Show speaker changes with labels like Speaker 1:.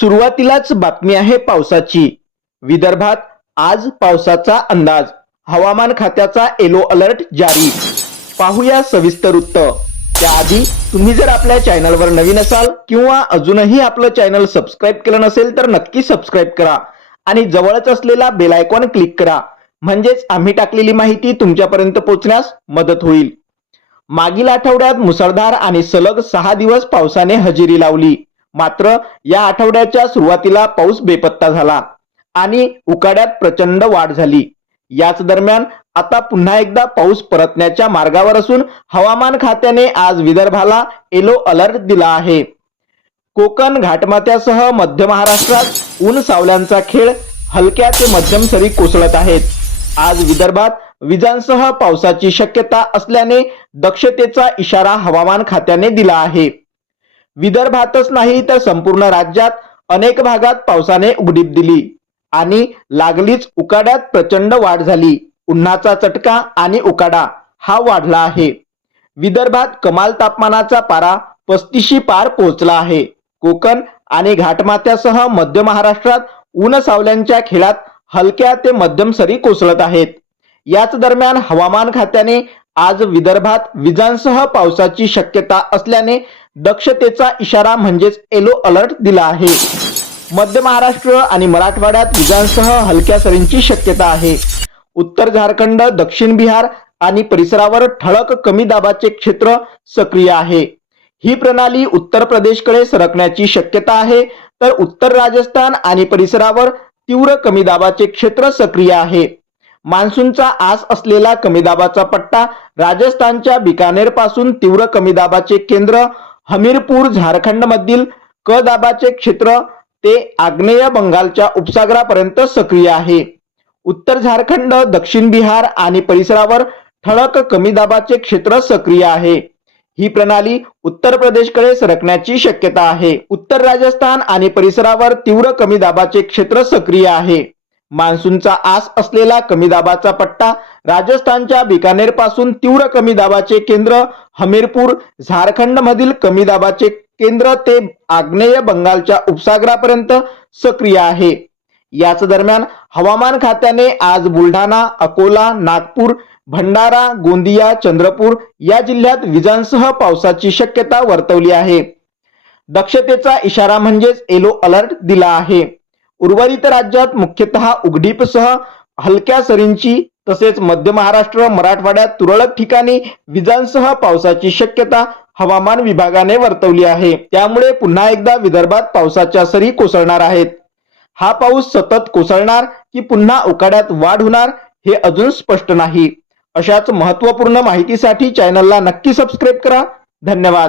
Speaker 1: सुरुवातीलाच बातमी आहे पावसाची. विदर्भात आज पावसाचा अंदाज. हवामान खात्याचा येलो अलर्ट जारी. पाहूया सविस्तर वृत्त. त्याआधी तुम्ही जर आपल्या चॅनलवर नवीन असाल किंवा अजूनही आपलं चॅनल सबस्क्राईब केलं नसेल तर नक्की सबस्क्राईब करा. आणि जवळच असलेला बेल आयकॉन क्लिक करा. म्हणजेच आम्ही टाकलेली माहिती तुमच्यापर्यंत पोहोचण्यास मदत होईल. मागील आठवड्यात मुसळधार आणि सलग सहा दिवस पावसाने हजेरी लावली. मात्र या आठवड्याच्या सुरुवातीला पाऊस बेपत्ता झाला आणि उकाड्यात प्रचंड वाढ झाली. याच दरम्यान आता पुन्हा एकदा पाऊस परतण्याच्या मार्गावर असून हवामान खात्याने आज विदर्भाला येलो अलर्ट दिला आहे. कोकण घाटमाथ्यासह मध्य महाराष्ट्रात ऊन सावल्यांचा खेळ हलक्या ते मध्यम सरी कोसळत आहेत. आज विदर्भात विजांसह पावसाची शक्यता असल्याने दक्षतेचा इशारा हवामान खात्याने दिला आहे. विदर्भातच नाही तर संपूर्ण राज्यात अनेक भागात पावसाने उघडीप दिली आणि लागलीच उकाड्यात प्रचंड वाढ झाली. उन्हाचा चटका आणि उकाडा हा वाढला आहे. विदर्भात कमाल तापमानाचा पारा पस्तीशी पार पोहोचला आहे. कोकण आणि घाटमाथ्यासह मध्य महाराष्ट्रात ऊन सावल्यांच्या खेळात हलक्या ते मध्यम सरी कोसळत आहेत. याच दरम्यान हवामान खात्याने आज विदर्भात विजांसह पावसाची शक्यता असल्याने दक्षतेचा इशारा म्हणजेच येलो अलर्ट दिला आहे. मध्य महाराष्ट्र आणि मराठवाड्यात विजांसह हलक्या सरींची शक्यता आहे. उत्तर झारखंड दक्षिण बिहार आणि परिसरावर ठळक कमी दाबाचे क्षेत्र सक्रिय आहे. ही प्रणाली उत्तर प्रदेशकडे सरकण्याची शक्यता आहे तर उत्तर राजस्थान आणि परिसरावर तीव्र कमी दाबाचे क्षेत्र सक्रिय आहे. मान्सूनचा आस असलेला कमी दाबाचा पट्टा राजस्थानच्या बिकानेरपासून तीव्र कमी दाबाचे केंद्र हमीरपूर झारखंड मधील क दाबाचे क्षेत्र ते आग्नेय बंगालच्या उपसागरापर्यंत सक्रिय आहे. उत्तर झारखंड दक्षिण बिहार आणि परिसरावर ठळक कमी दाबाचे क्षेत्र सक्रिय आहे. ही प्रणाली उत्तर प्रदेशकडे सरकण्याची शक्यता आहे. उत्तर राजस्थान आणि परिसरावर तीव्र कमी दाबाचे क्षेत्र सक्रिय आहे. मान्सूनचा आस असलेला कमी दाबाचा पट्टा राजस्थानच्या बिकानेरपासून तीव्र कमी दाबाचे केंद्र हमीरपूर झारखंड मधील कमी दाबाचे केंद्र ते आग्नेय बंगालच्या उपसागरापर्यंत सक्रिय आहे. याच दरम्यान हवामान खात्याने आज बुलढाणा अकोला नागपूर भंडारा गोंदिया चंद्रपूर या जिल्ह्यात विजांसह पावसाची शक्यता वर्तवली आहे. दक्षतेचा इशारा म्हणजेच येलो अलर्ट दिला आहे. उर्वरित राज्यात मुख्यतः उघडीपसह हलक्या सरींची तसेच मध्य महाराष्ट्र मराठवाड्यात तुरळक ठिकाणी विजांसह पावसाची शक्यता हवामान विभागाने वर्तवली आहे. त्यामुळे पुन्हा एकदा विदर्भात पावसाच्या सरी कोसळणार आहेत. हा पाऊस सतत कोसळणार की पुन्हा उकाड्यात वाढ होणार हे अजून स्पष्ट नाही. अशाच महत्त्वपूर्ण माहितीसाठी चॅनलला नक्की सबस्क्राईब करा. धन्यवाद.